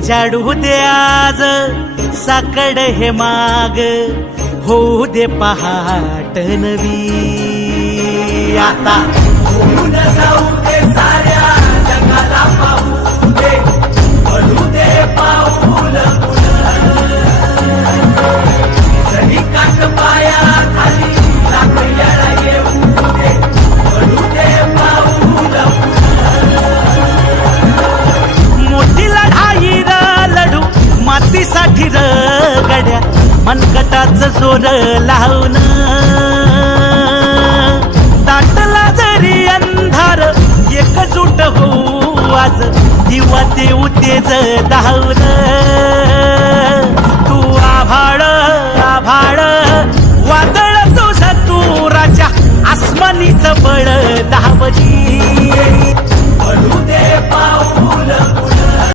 उजाडू दे आज साकड हे माग, होऊ दे पहाट नवी. आता होऊन जाऊ दे साऱ्या जगाला पाहू दे, पडू दे पाऊल जरी काट पाया खाली लाकड्याला येऊ दे, पडू दे पाऊल. मोठी लढाई र लढू मातीसाठी र गड्या, मनगटाच जोर लावून. दाटला जरी अंधार एकजूट होऊ आज, दिवा देऊ तेज धावून. तू आभाळ आभाळ वादळ तुझ तू राजा, आसमानीच बळ धावली.